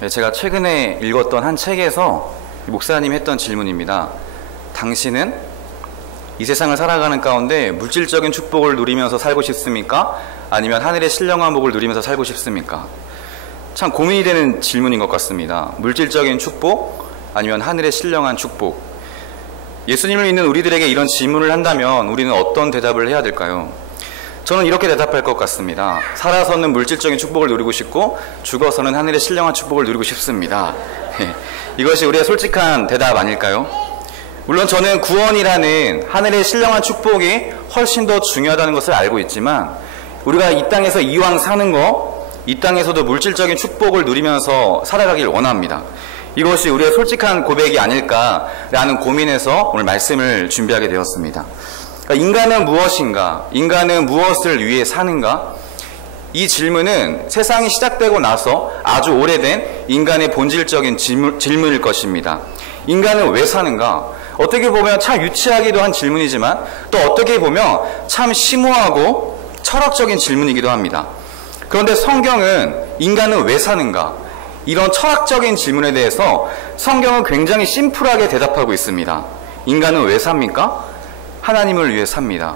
네, 제가 최근에 읽었던 한 책에서 목사님이 했던 질문입니다. 당신은 이 세상을 살아가는 가운데 물질적인 축복을 누리면서 살고 싶습니까? 아니면 하늘의 신령한 복을 누리면서 살고 싶습니까? 참 고민이 되는 질문인 것 같습니다. 물질적인 축복 아니면 하늘의 신령한 축복. 예수님을 믿는 우리들에게 이런 질문을 한다면 우리는 어떤 대답을 해야 될까요? 저는 이렇게 대답할 것 같습니다. 살아서는 물질적인 축복을 누리고 싶고 죽어서는 하늘의 신령한 축복을 누리고 싶습니다. 이것이 우리의 솔직한 대답 아닐까요? 물론 저는 구원이라는 하늘의 신령한 축복이 훨씬 더 중요하다는 것을 알고 있지만 우리가 이 땅에서 이왕 사는 거, 이 땅에서도 물질적인 축복을 누리면서 살아가길 원합니다. 이것이 우리의 솔직한 고백이 아닐까라는 고민에서 오늘 말씀을 준비하게 되었습니다. 인간은 무엇인가? 인간은 무엇을 위해 사는가? 이 질문은 세상이 시작되고 나서 아주 오래된 인간의 본질적인 질문일 것입니다. 인간은 왜 사는가? 어떻게 보면 참 유치하기도 한 질문이지만 또 어떻게 보면 참 심오하고 철학적인 질문이기도 합니다. 그런데 성경은 인간은 왜 사는가? 이런 철학적인 질문에 대해서 성경은 굉장히 심플하게 대답하고 있습니다. 인간은 왜 삽니까? 하나님을 위해 삽니다.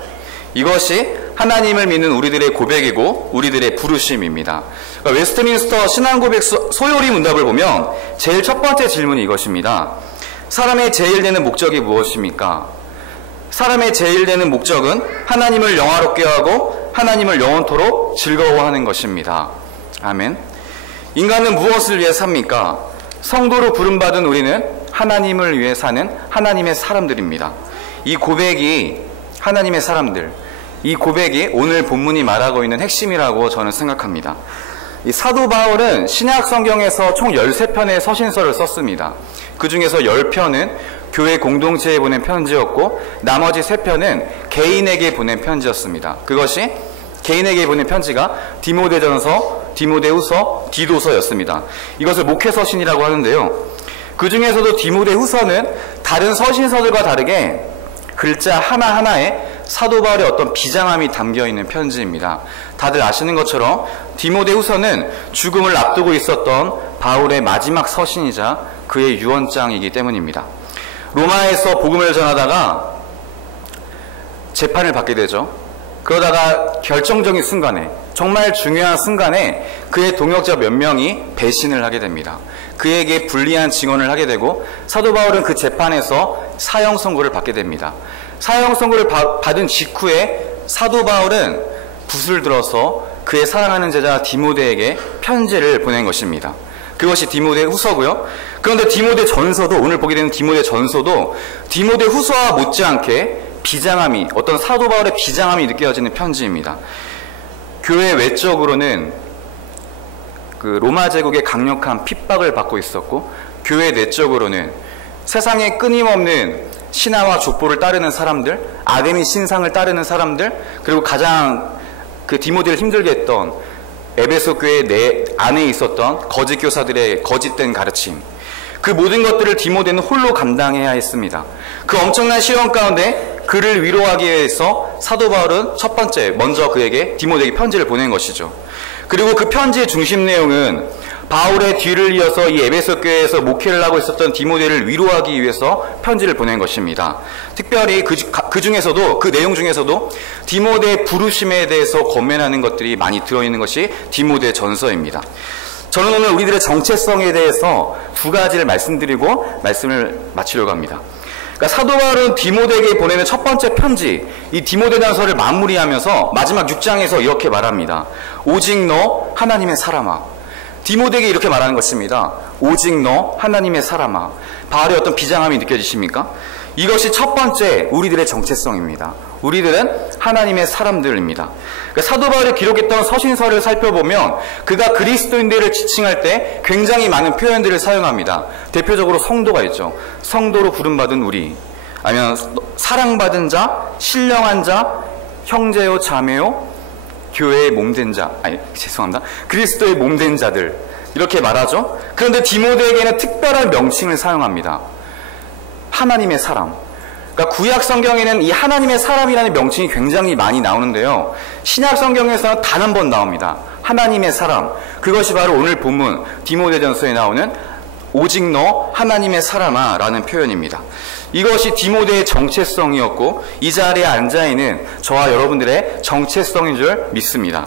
이것이 하나님을 믿는 우리들의 고백이고 우리들의 부르심입니다. 그러니까 웨스트민스터 신앙고백 소요리 문답을 보면 제일 첫 번째 질문이 이것입니다. 사람의 제일 되는 목적이 무엇입니까? 사람의 제일 되는 목적은 하나님을 영화롭게 하고 하나님을 영원토록 즐거워하는 것입니다. 아멘. 인간은 무엇을 위해 삽니까? 성도로 부름받은 우리는 하나님을 위해 사는 하나님의 사람들입니다. 이 고백이 하나님의 사람들, 이 고백이 오늘 본문이 말하고 있는 핵심이라고 저는 생각합니다. 이 사도 바울은 신약 성경에서 총 13편의 서신서를 썼습니다. 그 중에서 10편은 교회 공동체에 보낸 편지였고 나머지 3편은 개인에게 보낸 편지였습니다. 그것이 개인에게 보낸 편지가 디모데전서, 디모데후서, 디도서였습니다. 이것을 목회서신이라고 하는데요. 그 중에서도 디모데후서는 다른 서신서들과 다르게 글자 하나하나에 사도 바울의 어떤 비장함이 담겨있는 편지입니다. 다들 아시는 것처럼 디모데후서는 죽음을 앞두고 있었던 바울의 마지막 서신이자 그의 유언장이기 때문입니다. 로마에서 복음을 전하다가 재판을 받게 되죠. 그러다가 결정적인 순간에, 정말 중요한 순간에 그의 동역자 몇 명이 배신을 하게 됩니다. 그에게 불리한 증언을 하게 되고 사도 바울은 그 재판에서 사형 선고를 받게 됩니다. 사형 선고를 받은 직후에 사도 바울은 붓을 들어서 그의 사랑하는 제자 디모데에게 편지를 보낸 것입니다. 그것이 디모데 후서고요. 그런데 디모데 전서도, 오늘 보게 되는 디모데 전서도 디모데 후서와 못지않게 비장함이, 어떤 사도 바울의 비장함이 느껴지는 편지입니다. 교회 외적으로는 그 로마 제국의 강력한 핍박을 받고 있었고 교회 내적으로는 세상에 끊임없는 신화와 족보를 따르는 사람들, 아데미 신상을 따르는 사람들, 그리고 가장 그 디모데를 힘들게 했던 에베소 교회 내 안에 있었던 거짓 교사들의 거짓된 가르침, 그 모든 것들을 디모데는 홀로 감당해야 했습니다. 그 엄청난 시련 가운데 그를 위로하기 위해서 사도 바울은 첫 번째 먼저 그에게 디모데에게 편지를 보낸 것이죠. 그리고 그 편지의 중심 내용은 바울의 뒤를 이어서 이 에베소 교회에서 목회를 하고 있었던 디모데를 위로하기 위해서 편지를 보낸 것입니다. 특별히 그 중에서도, 그 내용 중에서도 디모데의 부르심에 대해서 권면하는 것들이 많이 들어있는 것이 디모데 전서입니다. 저는 오늘 우리들의 정체성에 대해서 두 가지를 말씀드리고 말씀을 마치려고 합니다. 그러니까 사도 바울은 디모데에게 보내는 첫 번째 편지, 이 디모데전서를 마무리하면서 마지막 6장에서 이렇게 말합니다. 오직 너 하나님의 사람아. 디모데에게 이렇게 말하는 것입니다. 오직 너 하나님의 사람아. 바울의 어떤 비장함이 느껴지십니까? 이것이 첫 번째 우리들의 정체성입니다. 우리들은 하나님의 사람들입니다. 그러니까 사도 바울이 기록했던 서신서를 살펴보면 그가 그리스도인들을 지칭할 때 굉장히 많은 표현들을 사용합니다. 대표적으로 성도가 있죠. 성도로 부름받은 우리, 아니면 사랑받은 자, 신령한 자, 형제요 자매요, 교회의 몸된 자, 죄송합니다. 그리스도의 몸된 자들, 이렇게 말하죠. 그런데 디모데에게는 특별한 명칭을 사용합니다. 하나님의 사람. 그러니까 구약 성경에는 이 하나님의 사람이라는 명칭이 굉장히 많이 나오는데요. 신약 성경에서는 단 한 번 나옵니다. 하나님의 사람, 그것이 바로 오늘 본문 디모데전서에 나오는 오직 너 하나님의 사람아 라는 표현입니다. 이것이 디모데의 정체성이었고 이 자리에 앉아있는 저와 여러분들의 정체성인 줄 믿습니다.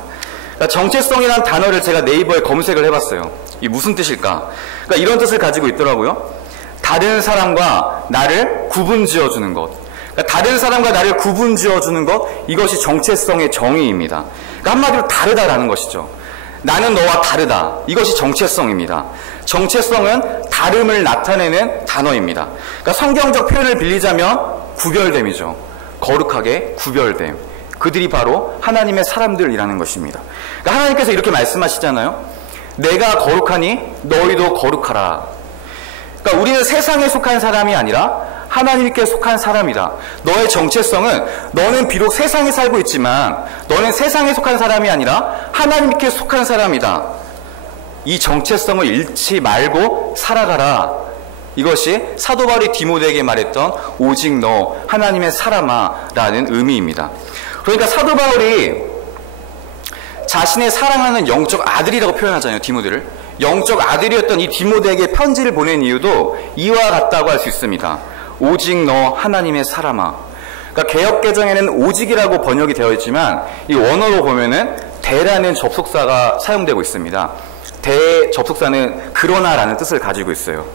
그러니까 정체성이라는 단어를 제가 네이버에 검색을 해봤어요. 이게 무슨 뜻일까? 그러니까 이런 뜻을 가지고 있더라고요. 다른 사람과 나를 구분지어주는 것. 그러니까 다른 사람과 나를 구분지어주는 것, 이것이 정체성의 정의입니다. 그러니까 한마디로 다르다라는 것이죠. 나는 너와 다르다. 이것이 정체성입니다. 정체성은 다름을 나타내는 단어입니다. 그러니까 성경적 표현을 빌리자면 구별됨이죠. 거룩하게 구별됨. 그들이 바로 하나님의 사람들이라는 것입니다. 그러니까 하나님께서 이렇게 말씀하시잖아요. 내가 거룩하니 너희도 거룩하라. 그러니까 우리는 세상에 속한 사람이 아니라 하나님께 속한 사람이다. 너의 정체성은 너는 비록 세상에 살고 있지만 너는 세상에 속한 사람이 아니라 하나님께 속한 사람이다. 이 정체성을 잃지 말고 살아가라. 이것이 사도 바울이 디모데에게 말했던 오직 너 하나님의 사람아 라는 의미입니다. 그러니까 사도 바울이 자신의 사랑하는 영적 아들이라고 표현하잖아요. 디모데를. 영적 아들이었던 이 디모데에게 편지를 보낸 이유도 이와 같다고 할 수 있습니다. 오직 너 하나님의 사람아. 그러니까 개역개정에는 오직이라고 번역이 되어 있지만 이 원어로 보면은 대라는 접속사가 사용되고 있습니다. 대 접속사는 그러나라는 뜻을 가지고 있어요.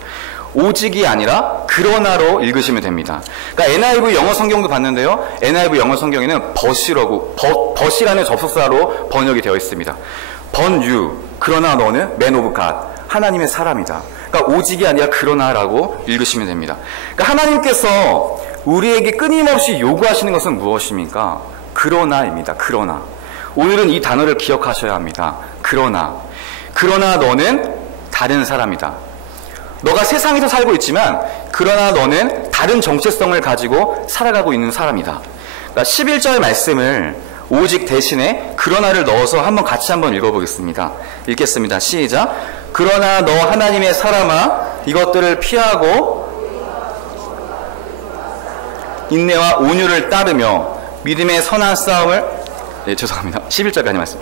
오직이 아니라 그러나로 읽으시면 됩니다. 그러니까 NIV 영어 성경도 봤는데요. NIV 영어 성경에는 but이라는 접속사로 번역이 되어 있습니다. but you, 그러나 너는 man of God, 하나님의 사람이다. 그러니까 오직이 아니라 그러나라고 읽으시면 됩니다. 그러니까 하나님께서 우리에게 끊임없이 요구하시는 것은 무엇입니까? 그러나입니다. 그러나. 오늘은 이 단어를 기억하셔야 합니다. 그러나. 그러나 너는 다른 사람이다. 너가 세상에서 살고 있지만 그러나 너는 다른 정체성을 가지고 살아가고 있는 사람이다. 그러니까 11절 말씀을 오직 대신에 그러나를 넣어서 같이 한번 읽어보겠습니다. 읽겠습니다. 시작. 그러나 너 하나님의 사람아 이것들을 피하고 인내와 온유를 따르며 믿음의 선한 싸움을 죄송합니다. 11절까지 말씀.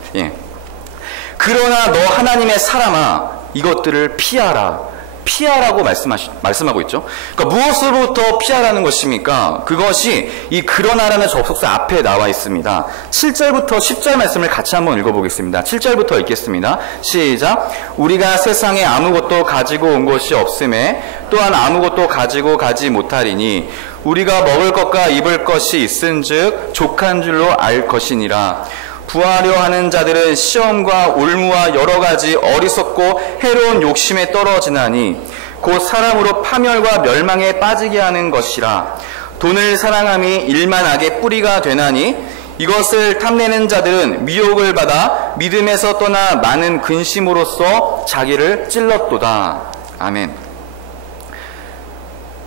그러나 너 하나님의 사람아 이것들을 피하라. 피하라고 말씀하고 있죠. 그러니까 무엇으로부터 피하라는 것입니까? 그것이 이 그러나라는 접속사 앞에 나와 있습니다. 7절부터 10절 말씀을 같이 한번 읽어보겠습니다. 7절부터 읽겠습니다. 시작. 우리가 세상에 아무것도 가지고 온 것이 없음에 또한 아무것도 가지고 가지 못하리니 우리가 먹을 것과 입을 것이 있은즉 족한 줄로 알 것이니라. 부하려 하는 자들은 시험과 올무와 여러 가지 어리석고 해로운 욕심에 떨어지나니 곧 사람으로 파멸과 멸망에 빠지게 하는 것이라. 돈을 사랑함이 일만하게 뿌리가 되나니 이것을 탐내는 자들은 미혹을 받아 믿음에서 떠나 많은 근심으로써 자기를 찔렀도다. 아멘.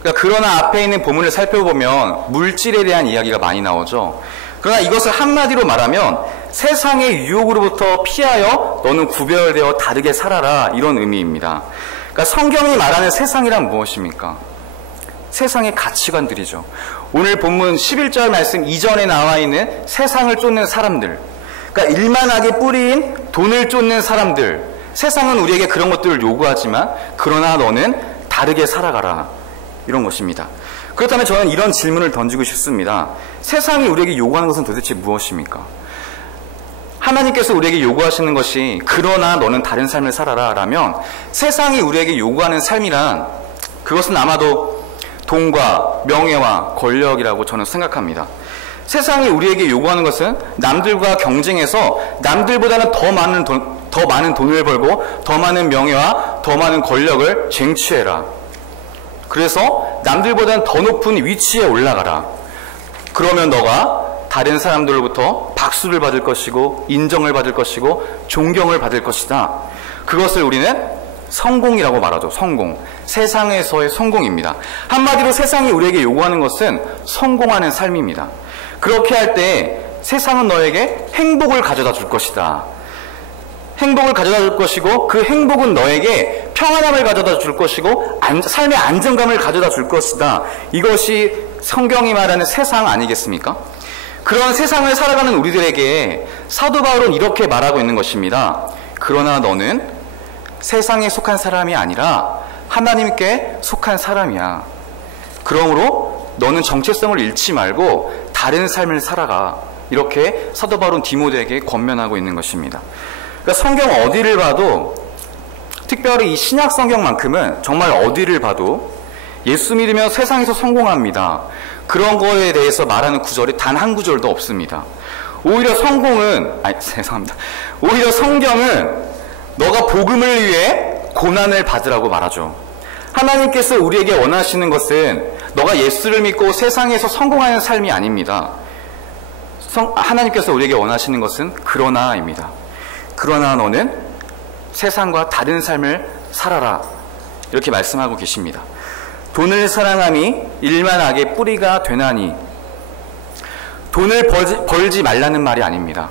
그러니까 그러나 앞에 있는 본문을 살펴보면 물질에 대한 이야기가 많이 나오죠. 그러나 이것을 한마디로 말하면 세상의 유혹으로부터 피하여 너는 구별되어 다르게 살아라, 이런 의미입니다. 그러니까 성경이 말하는 세상이란 무엇입니까? 세상의 가치관들이죠. 오늘 본문 11절 말씀 이전에 나와 있는 세상을 쫓는 사람들, 그러니까 일만하게 뿌리인 돈을 쫓는 사람들, 세상은 우리에게 그런 것들을 요구하지만 그러나 너는 다르게 살아가라, 이런 것입니다. 그렇다면 저는 이런 질문을 던지고 싶습니다. 세상이 우리에게 요구하는 것은 도대체 무엇입니까? 하나님께서 우리에게 요구하시는 것이 그러나 너는 다른 삶을 살아라 라면 세상이 우리에게 요구하는 삶이란 그것은 아마도 돈과 명예와 권력이라고 저는 생각합니다. 세상이 우리에게 요구하는 것은 남들과 경쟁해서 남들보다는 더 많은 돈을 벌고 더 많은 명예와 더 많은 권력을 쟁취해라. 그래서 남들보다는 더 높은 위치에 올라가라. 그러면 너가 다른 사람들로부터 박수를 받을 것이고 인정을 받을 것이고 존경을 받을 것이다. 그것을 우리는 성공이라고 말하죠. 성공. 세상에서의 성공입니다. 한마디로 세상이 우리에게 요구하는 것은 성공하는 삶입니다. 그렇게 할 때 세상은 너에게 행복을 가져다 줄 것이다. 행복을 가져다 줄 것이고 그 행복은 너에게 평안함을 가져다 줄 것이고 삶의 안정감을 가져다 줄 것이다. 이것이 성경이 말하는 세상 아니겠습니까? 그런 세상을 살아가는 우리들에게 사도 바울은 이렇게 말하고 있는 것입니다. 그러나 너는 세상에 속한 사람이 아니라 하나님께 속한 사람이야. 그러므로 너는 정체성을 잃지 말고 다른 삶을 살아가. 이렇게 사도 바울은 디모데에게 권면하고 있는 것입니다. 그러니까 성경 어디를 봐도, 특별히 이 신약 성경만큼은 정말 어디를 봐도 예수 믿으면 세상에서 성공합니다, 그런 거에 대해서 말하는 구절이 단 한 구절도 없습니다. 오히려 오히려 성경은 너가 복음을 위해 고난을 받으라고 말하죠. 하나님께서 우리에게 원하시는 것은 너가 예수를 믿고 세상에서 성공하는 삶이 아닙니다. 하나님께서 우리에게 원하시는 것은 그러나입니다. 그러나 너는 세상과 다른 삶을 살아라. 이렇게 말씀하고 계십니다. 돈을 사랑함이 일만 악의 뿌리가 되나니. 돈을 벌지 말라는 말이 아닙니다.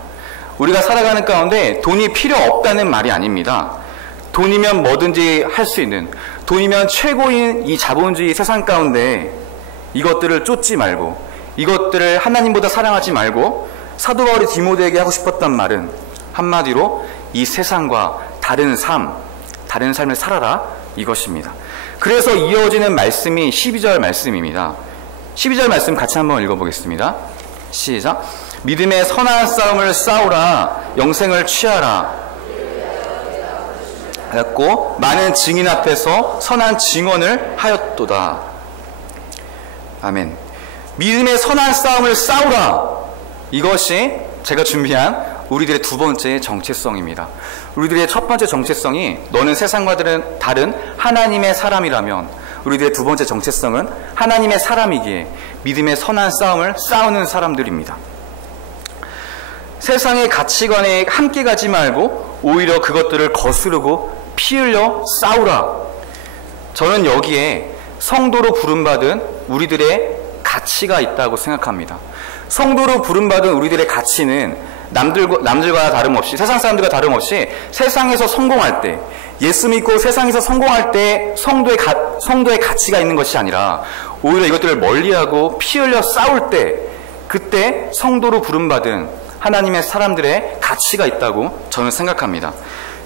우리가 살아가는 가운데 돈이 필요 없다는 말이 아닙니다. 돈이면 뭐든지 할 수 있는, 돈이면 최고인 이 자본주의 세상 가운데 이것들을 쫓지 말고, 이것들을 하나님보다 사랑하지 말고, 사도 바울이 디모데에게 하고 싶었던 말은 한마디로 이 세상과 다른 삶을 살아라, 이것입니다. 그래서 이어지는 말씀이 12절 말씀입니다. 12절 말씀 같이 한번 읽어보겠습니다. 시작. 믿음의 선한 싸움을 싸우라, 영생을 취하라. 하였고 많은 증인 앞에서 선한 증언을 하였도다. 아멘. 믿음의 선한 싸움을 싸우라. 이것이 제가 준비한 우리들의 두 번째 정체성입니다. 우리들의 첫 번째 정체성이 너는 세상과 다른 하나님의 사람이라면, 우리들의 두 번째 정체성은 하나님의 사람이기에 믿음의 선한 싸움을 싸우는 사람들입니다. 세상의 가치관에 함께 가지 말고 오히려 그것들을 거스르고 피 흘려 싸우라. 저는 여기에 성도로 부름받은 우리들의 가치가 있다고 생각합니다. 성도로 부름받은 우리들의 가치는 남들과 다름없이, 세상 사람들과 다름없이 세상에서 성공할 때, 예수 믿고 세상에서 성공할 때 성도의 가치가 있는 것이 아니라 오히려 이것들을 멀리하고 피 흘려 싸울 때, 그때 성도로 부름받은 하나님의 사람들의 가치가 있다고 저는 생각합니다.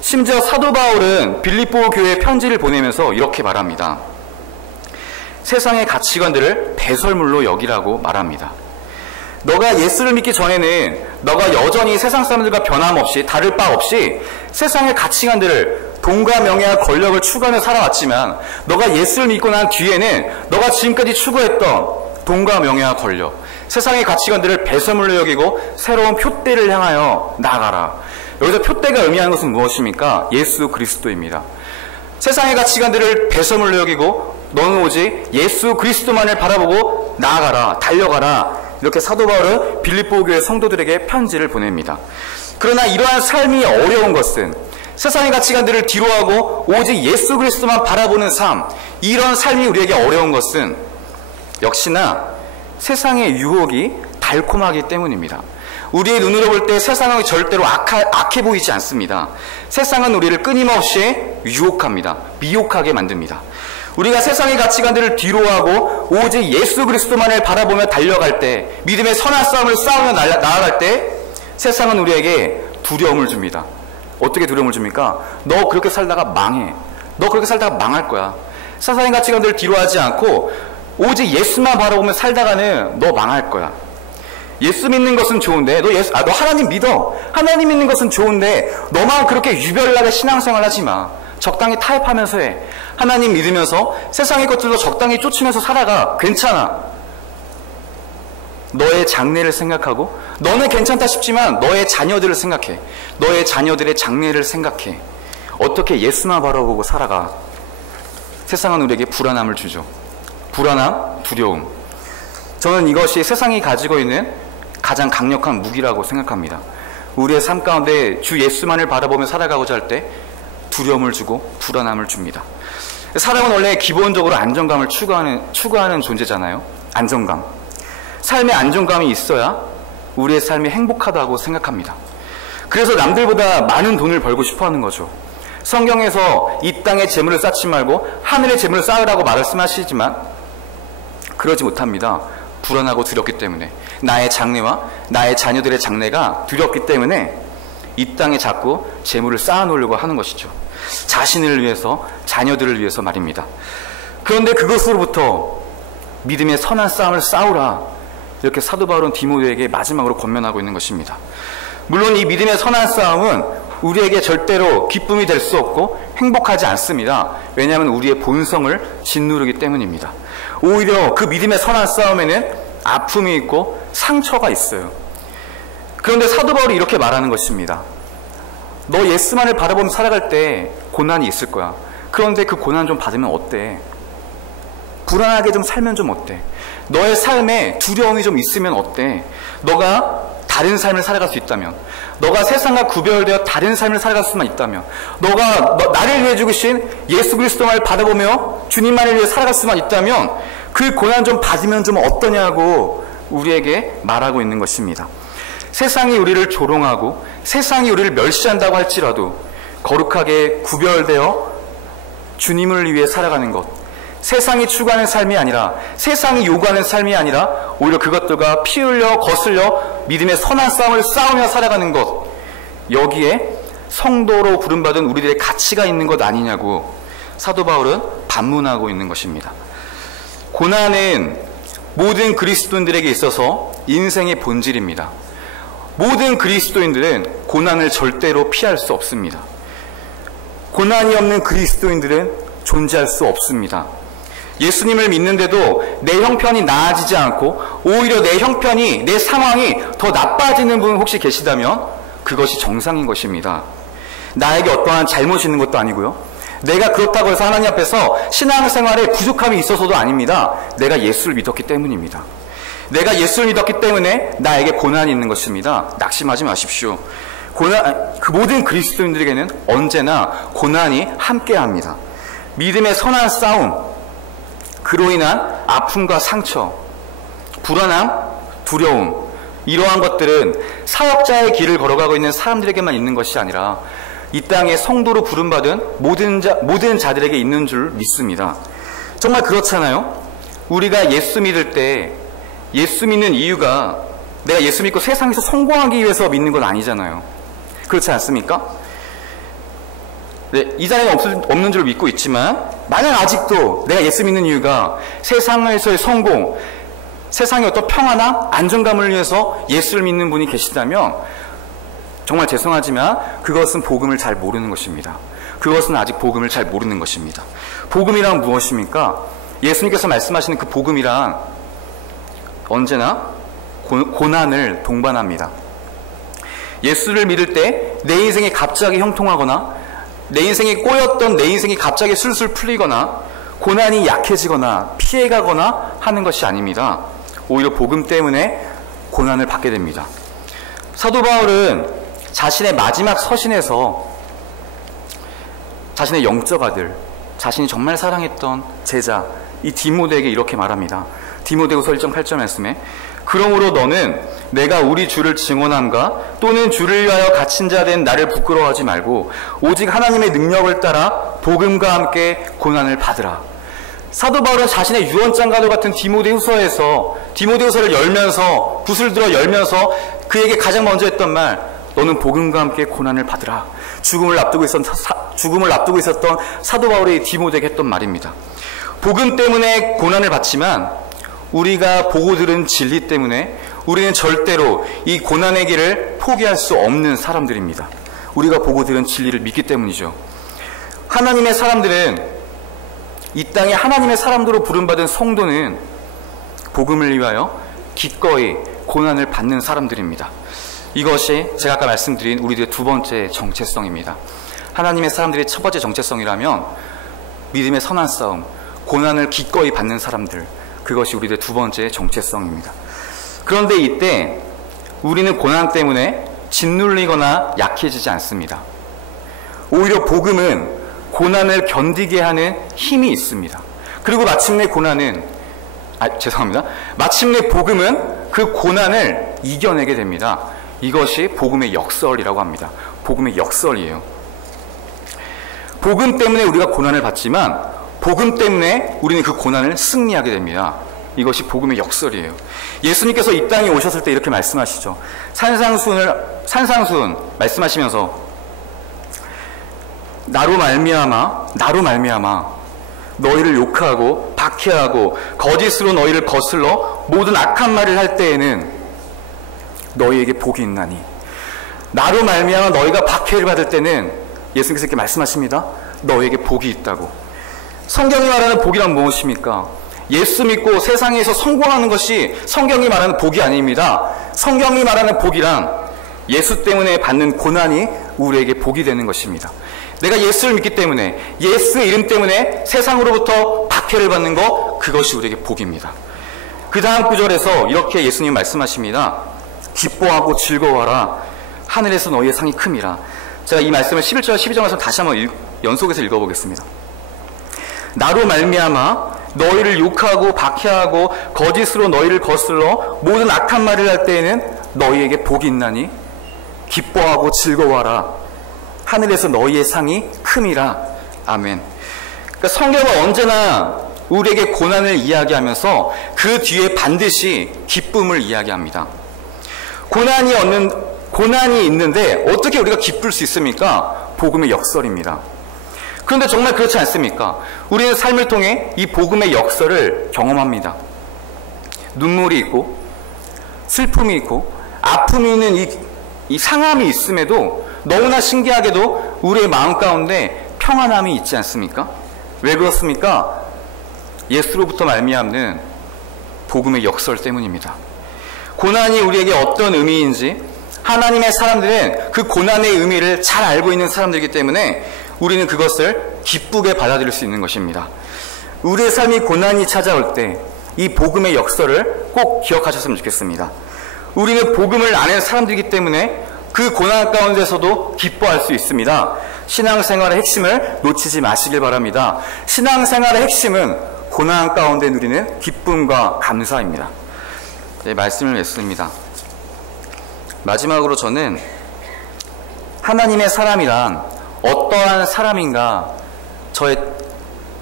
심지어 사도 바울은 빌립보 교회에 편지를 보내면서 이렇게 말합니다. 세상의 가치관들을 배설물로 여기라고 말합니다. 너가 예수를 믿기 전에는 너가 여전히 세상 사람들과 변함없이, 다를 바 없이 세상의 가치관들을, 돈과 명예와 권력을 추구하며 살아왔지만, 너가 예수를 믿고 난 뒤에는 너가 지금까지 추구했던 돈과 명예와 권력, 세상의 가치관들을 배설물로 여기고 새로운 표대를 향하여 나아가라. 여기서 표대가 의미하는 것은 무엇입니까? 예수 그리스도입니다. 세상의 가치관들을 배설물로 여기고 너는 오직 예수 그리스도만을 바라보고 나아가라, 달려가라. 이렇게 사도 바울은 빌립보 교회 성도들에게 편지를 보냅니다. 그러나 이러한 삶이 어려운 것은, 세상의 가치관들을 뒤로하고 오직 예수 그리스도만 바라보는 삶, 이런 삶이 우리에게 어려운 것은 역시나 세상의 유혹이 달콤하기 때문입니다. 우리의 눈으로 볼 때 세상은 절대로 악해 보이지 않습니다. 세상은 우리를 끊임없이 유혹합니다. 미혹하게 만듭니다. 우리가 세상의 가치관들을 뒤로하고 오직 예수 그리스도만을 바라보며 달려갈 때, 믿음의 선한 싸움을 싸우며 나아갈 때 세상은 우리에게 두려움을 줍니다. 어떻게 두려움을 줍니까? 너 그렇게 살다가 망해. 너 그렇게 살다가 망할 거야. 세상의 가치관들을 뒤로하지 않고 오직 예수만 바라보며 살다가는 너 망할 거야. 예수 믿는 것은 좋은데, 너 하나님 믿어. 하나님 믿는 것은 좋은데 너만 그렇게 유별나게 신앙생활 하지 마. 적당히 타협하면서 해. 하나님 믿으면서 세상의 것들도 적당히 쫓으면서 살아가. 괜찮아. 너의 장래를 생각하고, 너는 괜찮다 싶지만 너의 자녀들을 생각해. 너의 자녀들의 장래를 생각해. 어떻게 예수만 바라보고 살아가. 세상은 우리에게 불안함을 주죠. 불안함, 두려움. 저는 이것이 세상이 가지고 있는 가장 강력한 무기라고 생각합니다. 우리의 삶 가운데 주 예수만을 바라보며 살아가고자 할 때 두려움을 주고 불안함을 줍니다. 사람은 원래 기본적으로 안정감을 추구하는 존재잖아요. 안정감. 삶에 안정감이 있어야 우리의 삶이 행복하다고 생각합니다. 그래서 남들보다 많은 돈을 벌고 싶어 하는 거죠. 성경에서 이 땅의 재물을 쌓지 말고 하늘의 재물을 쌓으라고 말씀하시지만 그러지 못합니다. 불안하고 두렵기 때문에. 나의 장래와 나의 자녀들의 장래가 두렵기 때문에 이 땅에 자꾸 재물을 쌓아놓으려고 하는 것이죠. 자신을 위해서, 자녀들을 위해서 말입니다. 그런데 그것으로부터 믿음의 선한 싸움을 싸우라, 이렇게 사도 바울은 디모데에게 마지막으로 권면하고 있는 것입니다. 물론 이 믿음의 선한 싸움은 우리에게 절대로 기쁨이 될 수 없고 행복하지 않습니다. 왜냐하면 우리의 본성을 짓누르기 때문입니다. 오히려 그 믿음의 선한 싸움에는 아픔이 있고 상처가 있어요. 그런데 사도 바울이 이렇게 말하는 것입니다. 너 예수만을 바라보며 살아갈 때 고난이 있을 거야. 그런데 그 고난 좀 받으면 어때? 불안하게 좀 살면 좀 어때? 너의 삶에 두려움이 좀 있으면 어때? 너가 다른 삶을 살아갈 수 있다면, 너가 세상과 구별되어 다른 삶을 살아갈 수만 있다면, 너가 나를 위해 죽으신 예수 그리스도만을 바라보며 주님만을 위해 살아갈 수만 있다면 그 고난 좀 받으면 좀 어떠냐고 우리에게 말하고 있는 것입니다. 세상이 우리를 조롱하고 세상이 우리를 멸시한다고 할지라도 거룩하게 구별되어 주님을 위해 살아가는 것, 세상이 추구하는 삶이 아니라, 세상이 요구하는 삶이 아니라 오히려 그것들과 피 흘려 거슬려 믿음의 선한 싸움을 싸우며 살아가는 것, 여기에 성도로 부름받은 우리들의 가치가 있는 것 아니냐고 사도 바울은 반문하고 있는 것입니다. 고난은 모든 그리스도인들에게 있어서 인생의 본질입니다. 모든 그리스도인들은 고난을 절대로 피할 수 없습니다. 고난이 없는 그리스도인들은 존재할 수 없습니다. 예수님을 믿는데도 내 형편이 나아지지 않고 오히려 내 형편이, 내 상황이 더 나빠지는 분 혹시 계시다면 그것이 정상인 것입니다. 나에게 어떠한 잘못이 있는 것도 아니고요, 내가 그렇다고 해서 하나님 앞에서 신앙생활에 부족함이 있어서도 아닙니다. 내가 예수를 믿었기 때문입니다. 내가 예수를 믿었기 때문에 나에게 고난이 있는 것입니다. 낙심하지 마십시오. 그 모든 그리스도인들에게는 언제나 고난이 함께합니다. 믿음의 선한 싸움, 그로 인한 아픔과 상처, 불안함, 두려움, 이러한 것들은 사역자의 길을 걸어가고 있는 사람들에게만 있는 것이 아니라 이 땅에 성도로 부름받은 모든 자들에게 있는 줄 믿습니다. 정말 그렇잖아요. 우리가 예수 믿을 때 예수 믿는 이유가 내가 예수 믿고 세상에서 성공하기 위해서 믿는 건 아니잖아요. 그렇지 않습니까? 네, 이 자리에 없는 줄 믿고 있지만 만약 아직도 내가 예수 믿는 이유가 세상에서의 성공, 세상의 어떤 평화나 안정감을 위해서 예수를 믿는 분이 계시다면 정말 죄송하지만 그것은 복음을 잘 모르는 것입니다. 그것은 아직 복음을 잘 모르는 것입니다. 복음이란 무엇입니까? 예수님께서 말씀하시는 그 복음이란 언제나 고난을 동반합니다. 예수를 믿을 때 내 인생이 갑자기 형통하거나 내 인생이 꼬였던 내 인생이 갑자기 술술 풀리거나 고난이 약해지거나 피해가거나 하는 것이 아닙니다. 오히려 복음 때문에 고난을 받게 됩니다. 사도 바울은 자신의 마지막 서신에서 자신의 영적 아들, 자신이 정말 사랑했던 제자 이 디모데에게 이렇게 말합니다. 디모데후서 1장 8절 말씀에 그러므로 너는 내가 우리 주를 증언함과 또는 주를 위하여 갇힌 자 된 나를 부끄러워하지 말고 오직 하나님의 능력을 따라 복음과 함께 고난을 받으라. 사도 바울은 자신의 유언장과도 같은 디모데후서를 열면서 붓을 들어 열면서 그에게 가장 먼저 했던 말, 너는 복음과 함께 고난을 받으라. 죽음을 앞두고 있었던 사도 바울이 디모데에게 했던 말입니다. 복음 때문에 고난을 받지만 우리가 보고 들은 진리 때문에 우리는 절대로 이 고난의 길을 포기할 수 없는 사람들입니다. 우리가 보고 들은 진리를 믿기 때문이죠. 하나님의 사람들은, 이 땅에 하나님의 사람들로 부름받은 성도는 복음을 위하여 기꺼이 고난을 받는 사람들입니다. 이것이 제가 아까 말씀드린 우리들의 두 번째 정체성입니다. 하나님의 사람들의 첫 번째 정체성이라면 믿음의 선한 싸움, 고난을 기꺼이 받는 사람들, 그것이 우리들의 두 번째 정체성입니다. 그런데 이때 우리는 고난 때문에 짓눌리거나 약해지지 않습니다. 오히려 복음은 고난을 견디게 하는 힘이 있습니다. 그리고 마침내 복음은 그 고난을 이겨내게 됩니다. 이것이 복음의 역설이라고 합니다. 복음의 역설이에요. 복음 때문에 우리가 고난을 받지만 복음 때문에 우리는 그 고난을 승리하게 됩니다. 이것이 복음의 역설이에요. 예수님께서 이 땅에 오셨을 때 이렇게 말씀하시죠. 산상수훈 말씀하시면서 나로 말미암아 너희를 욕하고 박해하고 거짓으로 너희를 거슬러 모든 악한 말을 할 때에는 너희에게 복이 있나니. 나로 말미암아 너희가 박해를 받을 때는 예수님께서 이렇게 말씀하십니다. 너희에게 복이 있다고. 성경이 말하는 복이란 무엇입니까? 예수 믿고 세상에서 성공하는 것이 성경이 말하는 복이 아닙니다. 성경이 말하는 복이란 예수 때문에 받는 고난이 우리에게 복이 되는 것입니다. 내가 예수를 믿기 때문에, 예수의 이름 때문에 세상으로부터 박해를 받는 것, 그것이 우리에게 복입니다. 그 다음 구절에서 이렇게 예수님 말씀하십니다. 기뻐하고 즐거워하라. 하늘에서 너희의 상이 큼이라. 제가 이 말씀을 11절, 12절 말씀 다시 한번 연속해서 읽어보겠습니다. 나로 말미암아 너희를 욕하고 박해하고 거짓으로 너희를 거슬러 모든 악한 말을 할 때에는 너희에게 복이 있나니. 기뻐하고 즐거워하라. 하늘에서 너희의 상이 큼이라. 아멘. 그러니까 성경은 언제나 우리에게 고난을 이야기하면서 그 뒤에 반드시 기쁨을 이야기합니다. 고난이 있는데 어떻게 우리가 기쁠 수 있습니까? 복음의 역설입니다. 그런데 정말 그렇지 않습니까? 우리는 삶을 통해 이 복음의 역설을 경험합니다. 눈물이 있고 슬픔이 있고 아픔이 있는 이 상함이 있음에도 너무나 신기하게도 우리의 마음 가운데 평안함이 있지 않습니까? 왜 그렇습니까? 예수로부터 말미암는 복음의 역설 때문입니다. 고난이 우리에게 어떤 의미인지 하나님의 사람들은 그 고난의 의미를 잘 알고 있는 사람들이기 때문에 우리는 그것을 기쁘게 받아들일 수 있는 것입니다. 우리의 삶이 고난이 찾아올 때 이 복음의 역설을 꼭 기억하셨으면 좋겠습니다. 우리는 복음을 아는 사람들이기 때문에 그 고난 가운데서도 기뻐할 수 있습니다. 신앙생활의 핵심을 놓치지 마시길 바랍니다. 신앙생활의 핵심은 고난 가운데 누리는 기쁨과 감사입니다. 네, 말씀을 맺습니다. 마지막으로 저는 하나님의 사람이란 어떠한 사람인가 저의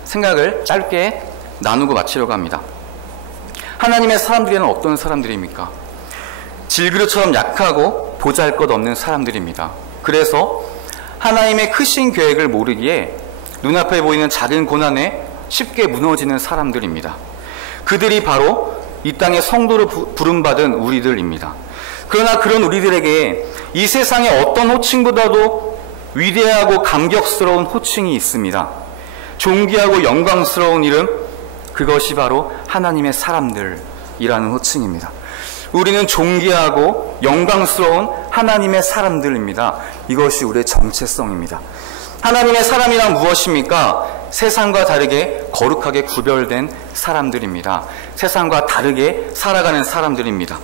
생각을 짧게 나누고 마치려고 합니다. 하나님의 사람들에는 어떤 사람들입니까? 질그릇처럼 약하고 보잘것없는 사람들입니다. 그래서 하나님의 크신 계획을 모르기에 눈앞에 보이는 작은 고난에 쉽게 무너지는 사람들입니다. 그들이 바로 이 땅의 성도로 부름받은 우리들입니다. 그러나 그런 우리들에게 이 세상의 어떤 호칭보다도 위대하고 감격스러운 호칭이 있습니다. 존귀하고 영광스러운 이름, 그것이 바로 하나님의 사람들이라는 호칭입니다. 우리는 존귀하고 영광스러운 하나님의 사람들입니다. 이것이 우리의 정체성입니다. 하나님의 사람이란 무엇입니까? 세상과 다르게 거룩하게 구별된 사람들입니다. 세상과 다르게 살아가는 사람들입니다.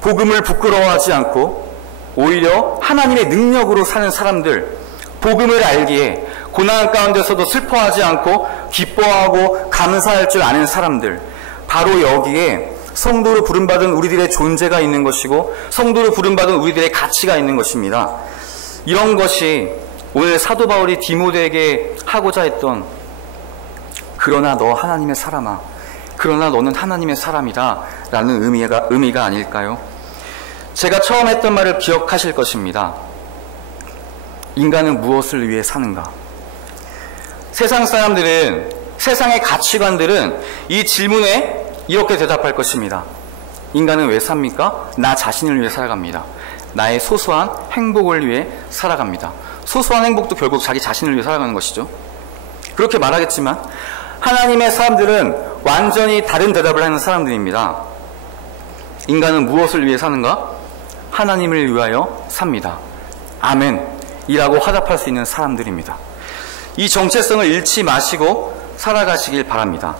복음을 부끄러워하지 않고 오히려 하나님의 능력으로 사는 사람들, 복음을 알기에 고난 가운데서도 슬퍼하지 않고 기뻐하고 감사할 줄 아는 사람들, 바로 여기에 성도로 부름받은 우리들의 존재가 있는 것이고 성도로 부름받은 우리들의 가치가 있는 것입니다. 이런 것이 오늘 사도 바울이 디모데에게 하고자 했던 그러나 너 하나님의 사람아, 그러나 너는 하나님의 사람이다 라는 의미가 아닐까요? 제가 처음 했던 말을 기억하실 것입니다. 인간은 무엇을 위해 사는가? 세상 사람들은, 세상의 가치관들은 이 질문에 이렇게 대답할 것입니다. 인간은 왜 삽니까? 나 자신을 위해 살아갑니다. 나의 소소한 행복을 위해 살아갑니다. 소소한 행복도 결국 자기 자신을 위해 살아가는 것이죠. 그렇게 말하겠지만 하나님의 사람들은 완전히 다른 대답을 하는 사람들입니다. 인간은 무엇을 위해 사는가? 하나님을 위하여 삽니다. 아멘 이라고 화답할 수 있는 사람들입니다. 이 정체성을 잃지 마시고 살아가시길 바랍니다.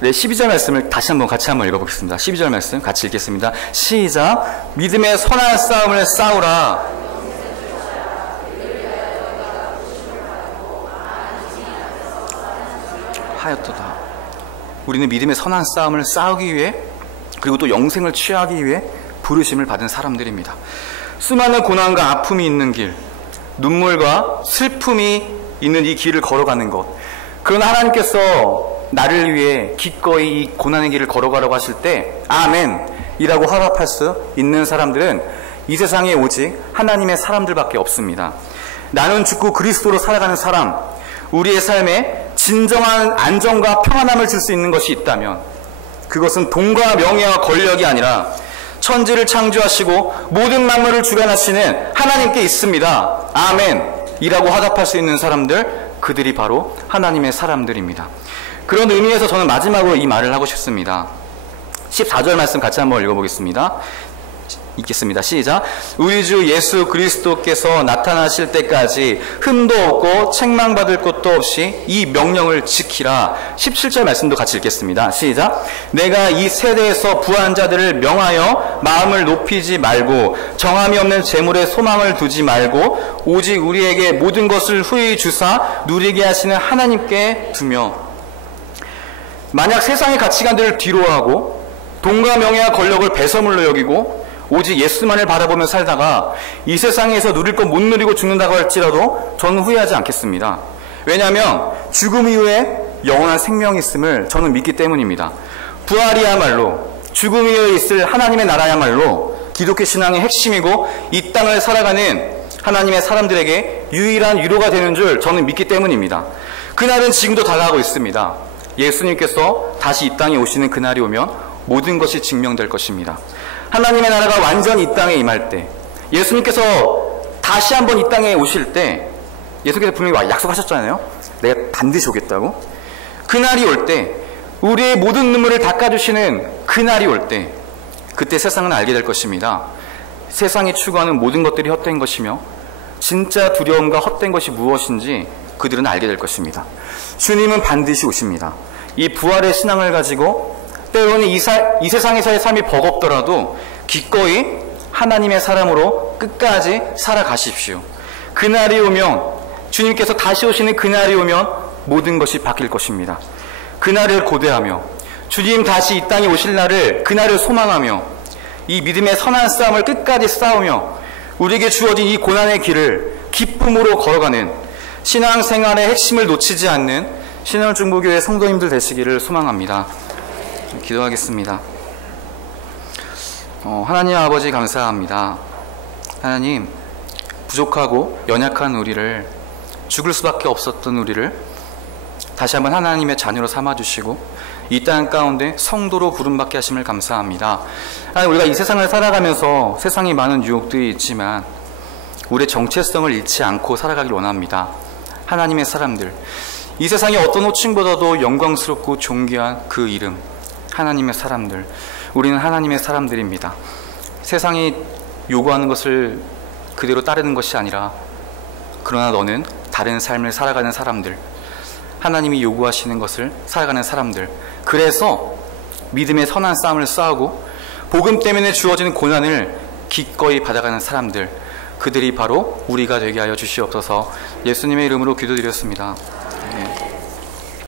네, 12절 말씀을 다시 한번 같이 한번 읽어보겠습니다. 12절 말씀 같이 읽겠습니다. 시작. 믿음의 선한 싸움을 싸우라. 하였도다. 우리는 믿음의 선한 싸움을 싸우기 위해, 그리고 또 영생을 취하기 위해 부르심을 받은 사람들입니다. 수많은 고난과 아픔이 있는 길, 눈물과 슬픔이 있는 이 길을 걸어가는 것, 그러나 하나님께서 나를 위해 기꺼이 이 고난의 길을 걸어가려고 하실 때 아멘 이라고 화답할 수 있는 사람들은 이 세상에 오직 하나님의 사람들밖에 없습니다. 나는 죽고 그리스도로 살아가는 사람, 우리의 삶에 진정한 안정과 평안함을 줄 수 있는 것이 있다면 그것은 돈과 명예와 권력이 아니라 천지를 창조하시고 모든 만물을 주관하시는 하나님께 있습니다. 아멘 이라고 화답할 수 있는 사람들, 그들이 바로 하나님의 사람들입니다. 그런 의미에서 저는 마지막으로 이 말을 하고 싶습니다. 14절 말씀 같이 한번 읽어보겠습니다. 읽겠습니다. 시작. 우리 주 예수 그리스도께서 나타나실 때까지 흠도 없고 책망받을 것도 없이 이 명령을 지키라. 17절 말씀도 같이 읽겠습니다. 시작. 내가 이 세대에서 부한 자들을 명하여 마음을 높이지 말고 정함이 없는 재물에 소망을 두지 말고 오직 우리에게 모든 것을 후히 주사 누리게 하시는 하나님께 두며, 만약 세상의 가치관들을 뒤로하고 돈과 명예와 권력을 배설물로 여기고 오직 예수만을 바라보며 살다가 이 세상에서 누릴 것 못 누리고 죽는다고 할지라도 저는 후회하지 않겠습니다. 왜냐하면 죽음 이후에 영원한 생명이 있음을 저는 믿기 때문입니다. 부활이야말로 죽음 이후에 있을 하나님의 나라야말로 기독교 신앙의 핵심이고 이 땅을 살아가는 하나님의 사람들에게 유일한 위로가 되는 줄 저는 믿기 때문입니다. 그날은 지금도 다가가고 있습니다. 예수님께서 다시 이 땅에 오시는 그날이 오면 모든 것이 증명될 것입니다. 하나님의 나라가 완전히 이 땅에 임할 때, 예수님께서 다시 한번 이 땅에 오실 때, 예수님께서 분명히 약속하셨잖아요. 내가 반드시 오겠다고. 그날이 올 때, 우리의 모든 눈물을 닦아주시는 그날이 올 때, 그때 세상은 알게 될 것입니다. 세상이 추구하는 모든 것들이 헛된 것이며 진짜 두려움과 헛된 것이 무엇인지 그들은 알게 될 것입니다. 주님은 반드시 오십니다. 이 부활의 신앙을 가지고 때로는 이 세상에서의 삶이 버겁더라도 기꺼이 하나님의 사람으로 끝까지 살아가십시오. 그날이 오면, 주님께서 다시 오시는 그날이 오면 모든 것이 바뀔 것입니다. 그날을 고대하며 주님 다시 이 땅에 오실 날을, 그날을 소망하며 이 믿음의 선한 싸움을 끝까지 싸우며 우리에게 주어진 이 고난의 길을 기쁨으로 걸어가는 신앙생활의 핵심을 놓치지 않는 신월중보교회 성도님들 되시기를 소망합니다. 기도하겠습니다. 하나님 아버지 감사합니다. 하나님, 부족하고 연약한 우리를, 죽을 수밖에 없었던 우리를 다시 한번 하나님의 자녀로 삼아주시고 이 땅 가운데 성도로 부름받게 하심을 감사합니다. 하나님, 우리가 이 세상을 살아가면서 세상에 많은 유혹들이 있지만 우리의 정체성을 잃지 않고 살아가길 원합니다. 하나님의 사람들, 이 세상의 어떤 호칭보다도 영광스럽고 존귀한 그 이름, 하나님의 사람들, 우리는 하나님의 사람들입니다. 세상이 요구하는 것을 그대로 따르는 것이 아니라, 그러나 너는 다른 삶을 살아가는 사람들, 하나님이 요구하시는 것을 살아가는 사람들, 그래서 믿음의 선한 싸움을 싸우고 복음 때문에 주어지는 고난을 기꺼이 받아가는 사람들, 그들이 바로 우리가 되게 하여 주시옵소서. 예수님의 이름으로 기도드렸습니다.